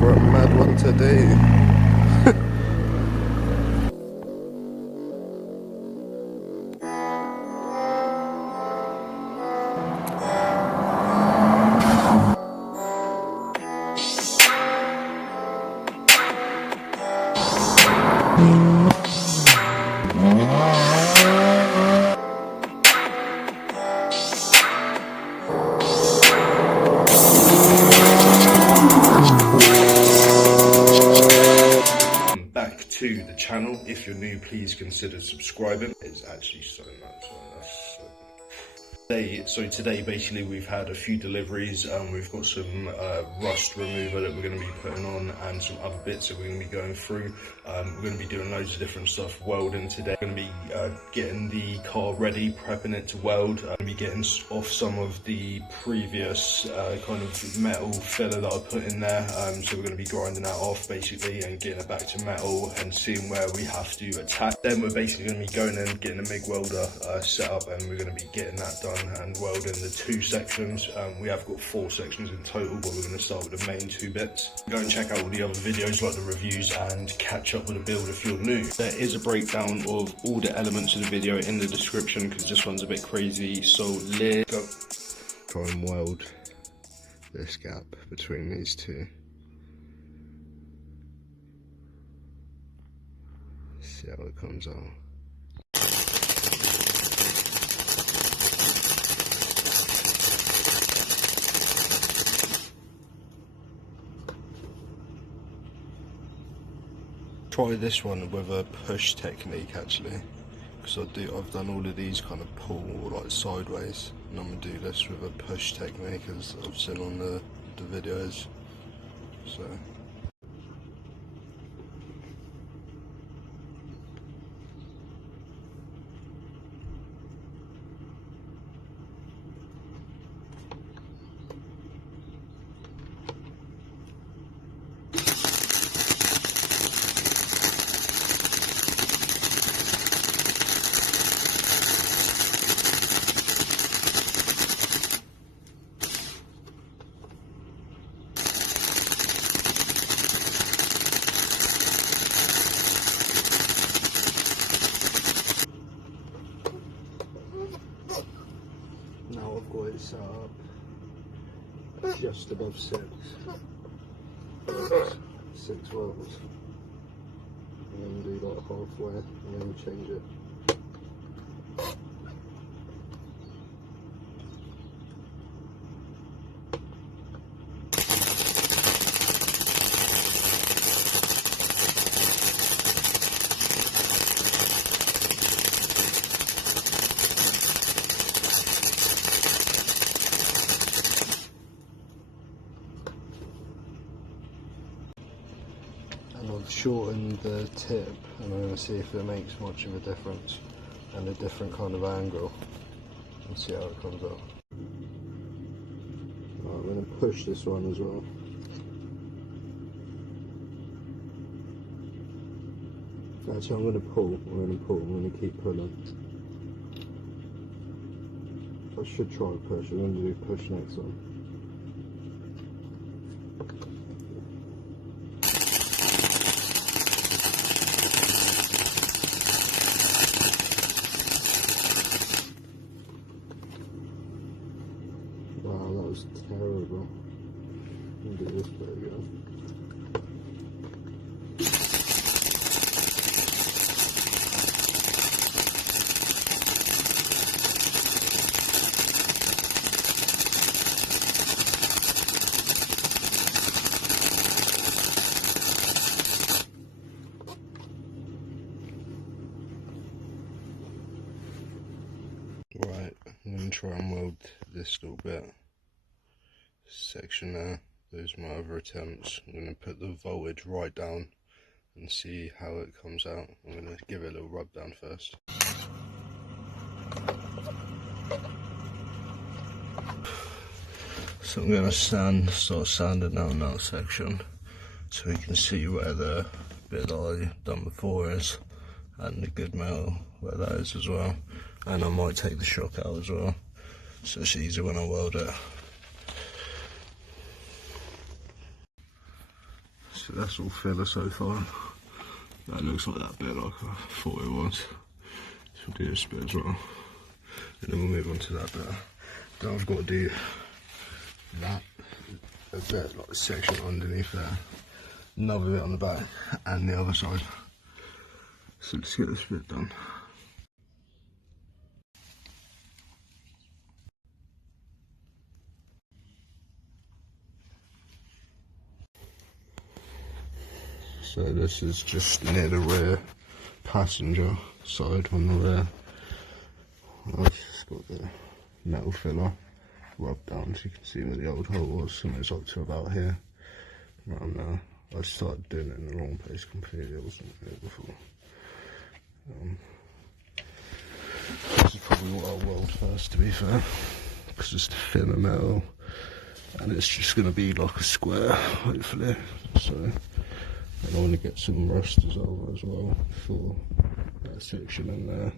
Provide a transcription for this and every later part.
for a mad one today. Back to the channel. If you're new, please consider subscribing. It's actually so nice. Today basically we've had a few deliveries. We've got some rust remover that we're going to be putting on and some other bits that we're going to be going through. We're going to be doing loads of different stuff welding today. We're going to be getting the car ready, prepping it to weld. I'm going to be getting off some of the previous kind of metal filler that I put in there. So we're going to be grinding that off basically and getting it back to metal and seeing where we have to attack. Then we're basically going to be going in, getting a MIG welder set up, and we're going to be getting that done and welding the 2 sections. We have got 4 sections in total, but we're going to start with the main 2 bits. Go and check out all the other videos like the reviews and catch up with the build if you're new. There is a breakdown of all the elements of the video in the description because this one's a bit crazy, so let's go. Try and weld this gap between these 2. See how it comes out. Try this one with a push technique actually, because I've done all of these kind of pull or like sideways, and I'm gonna do this with a push technique as I've seen on the videos. So now I've got it set up just above 6 welds. And then do that halfway and then change it. And I've shortened the tip, and I'm going to see if it makes much of a difference, and a different kind of angle, and see how it comes out. Right, I'm going to push this one as well. Actually, I'm going to pull, I'm going to keep pulling. I should try and push, I'm going to do push next one. Wow, that was terrible. I'll do this bit again. Right, I'm going to try and weld this little bit, section there. Those are my other attempts. I'm going to put the voltage right down and see how it comes out. I'm going to give it a little rub down first. So I'm going to start sanding down that section so we can see where the bit that I done before is, and the good metal where that is as well. And I might take the shock out as well, so it's easier when I weld it. So that's all filler so far. That looks like that bit like I thought it was. So we'll do this bit as well. And then we'll move on to that bit. Then I've got to do that a bit, like a section underneath there. Another bit on the back and the other side. So let's get this bit done. So this is just near the rear passenger side on the rear. I've just got the metal filler rubbed down so you can see where the old hole was, and it's up to about here, around there. I started doing it in the wrong place completely, I wasn't here before. This is probably what I'll weld first, to be fair, because it's the thinner metal and it's just going to be like a square, hopefully. So, and I want to get some rusters over as well for that section in there.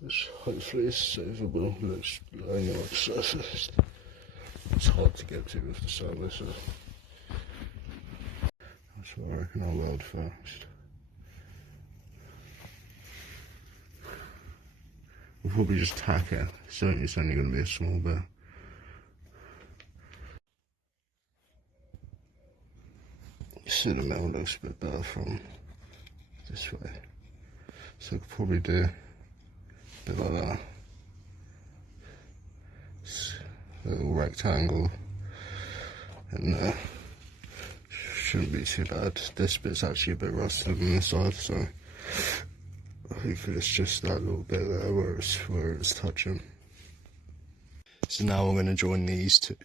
Which hopefully is savable, but it's only like surfaced. It's hard to get to with the silencer. That's what I reckon I'll weld first. We'll probably just tack it, so it's only going to be a small bit. See, the metal looks a bit better from this way. So I could probably do a bit like that. A little rectangle in there. Shouldn't be too bad. This bit's actually a bit rusted on the side, so hopefully it's just that little bit there where it's touching. So now we're going to join these two.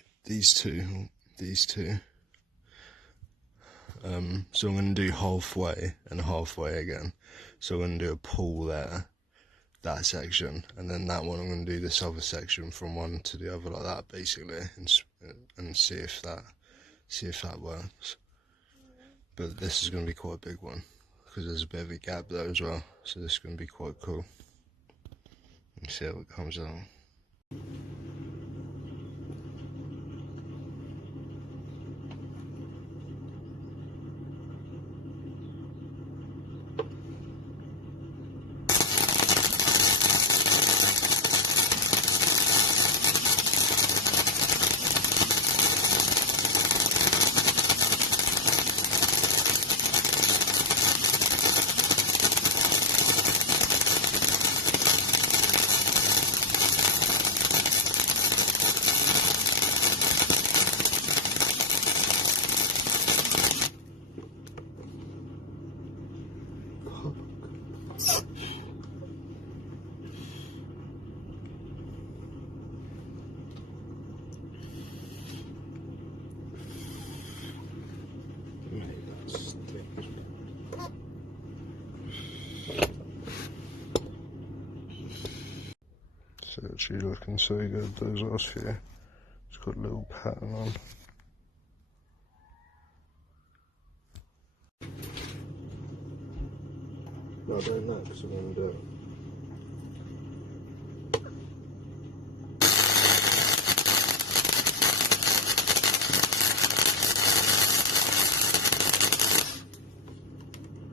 So I'm going to do halfway and halfway again. So I'm going to do a pull there, that section, and then that one I'm going to do this other section from one to the other like that, basically, and see if that works. But this is going to be quite a big one because there's a bit of a gap there as well. So this is going to be quite cool. Let's see how it comes out. So it's actually looking so good, those last few. It's got a little pattern on. Not doing that because I'm going to do it.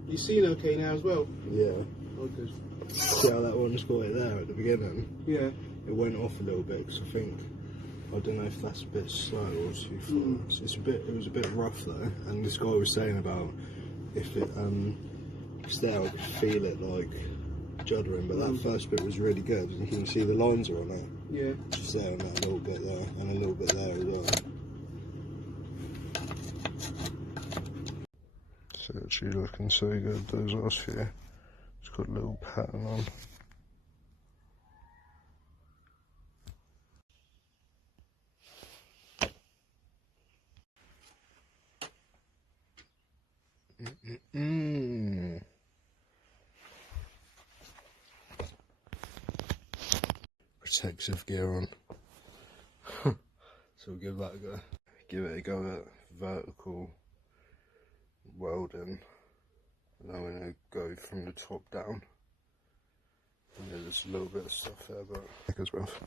You seen okay now as well? Yeah. Oh, good. See how that one's got it there at the beginning? Yeah. It went off a little bit because I don't know if that's a bit slow or too fast. It was a bit rough though, and this guy was saying about if it was there, I could feel it like juddering, but that first bit was really good. You can see the lines are on it. Yeah. Just there and that, a little bit there, and a little bit there as well. So it's actually looking so good, those last few. It's got a little pattern on. Protective gear on. So we'll give that a go. Give it a go at vertical welding. And I'm going to go from the top down. And there's a little bit of stuff there, but it goes rough.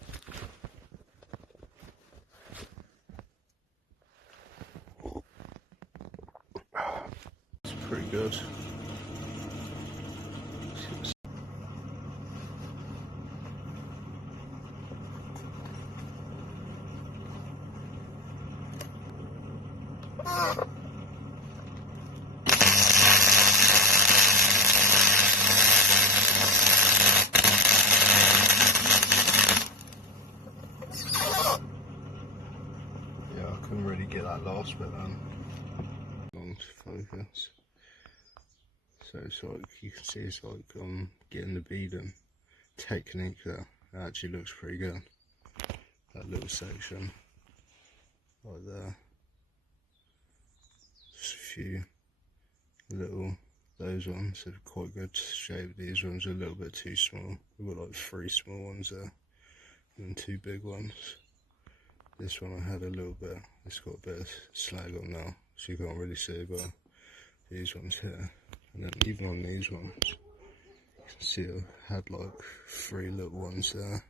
good. Yeah, I couldn't really get that last bit then. Long to focus. So it's like, you can see it's like getting the beading technique there. It actually looks pretty good. That little section right there. Just a few little, those ones are quite good shape. These ones are a little bit too small. We've got like 3 small ones there and 2 big ones. This one I had a little bit, it's got a bit of slag on now, so you can't really see, but these ones here, and then even on these ones, you can see I had like 3 little ones there,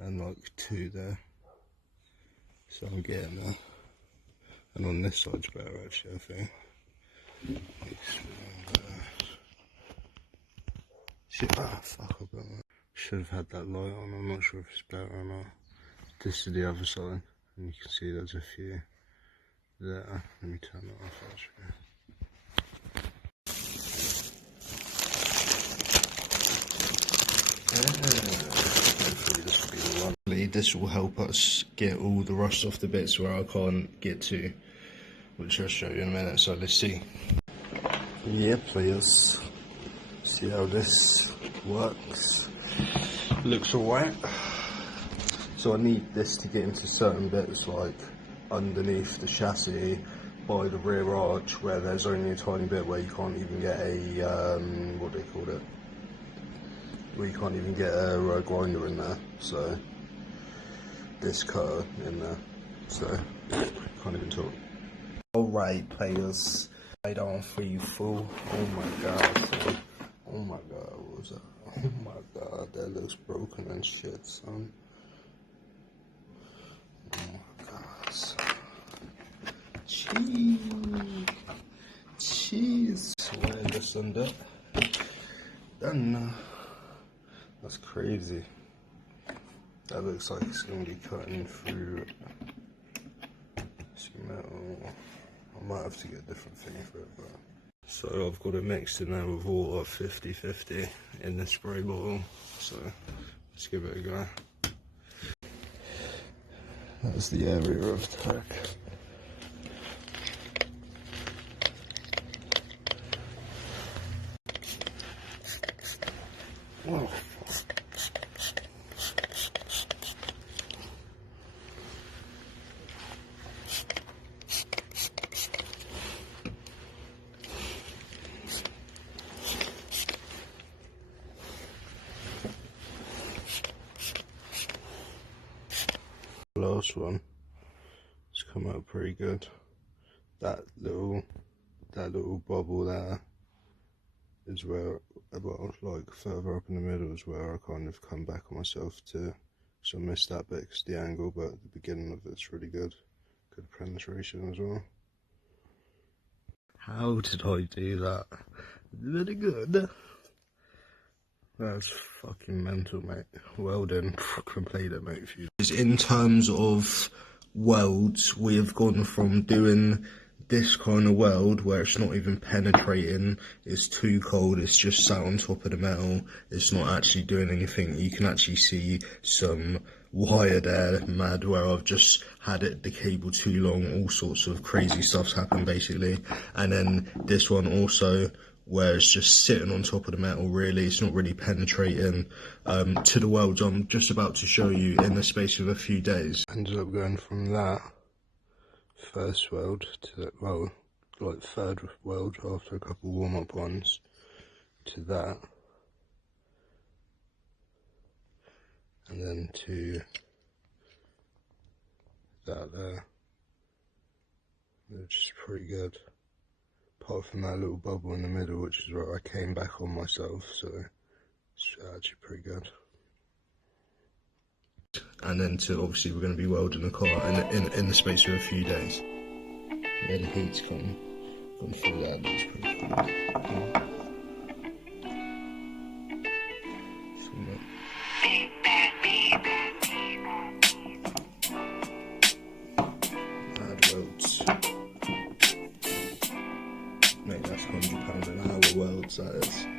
and like 2 there, so I'm getting there. And on this side's better actually, I think. Shit, ah, fuck, I've got that. Should have had that light on, I'm not sure if it's better or not. This is the other side, and you can see there's a few there. Let me turn that off actually. This will help us get all the rust off the bits where I can't get to, which I'll show you in a minute, so let's see. Yeah, players, see how this works. Looks alright. So I need this to get into certain bits, like underneath the chassis by the rear arch, where there's only a tiny bit where you can't even get a, what do they call it? Where you can't even get a grinder in there, so this cutter in there, so can't even talk. Alright players, right on for you fool. Oh my god, oh my god, what was that? Oh my god, that looks broken and shit, son. Oh my gosh. Cheese. Swear this and that. Done. That's crazy. That looks like it's going to be cutting through some metal. I might have to get a different thing for it, but. So I've got it mixed in there with water 50-50 in the spray bottle. So let's give it a go. That's the area of attack. Whoa. Last one, it's come out pretty good. That little bubble there is where, about like further up in the middle is where I kind of come back on myself to, so I missed that bit because the angle, but the beginning of it's really good. Good penetration as well. How did I do that? Very good. That's fucking mental, mate. Welding, complete it, mate. In terms of welds, we have gone from doing this kind of weld where it's not even penetrating, it's too cold, it's just sat on top of the metal, it's not actually doing anything. You can actually see some wire there, mad, where I've just had the cable too long, all sorts of crazy stuff's happened basically. And then this one also, where it's just sitting on top of the metal, really, it's not really penetrating to the welds I'm just about to show you in the space of a few days. Ended up going from that first weld to that, well, like third weld after a couple warm-up ones, to that, and then to that there, which is pretty good. Apart from that little bubble in the middle, which is where I came back on myself, so it's actually pretty good. And then to, obviously we're going to be welding the car in the space of a few days. Yeah, the heat's coming. Gone through that, that's pretty cool. Add welds. Mate, that's £100 an hour welds, that is.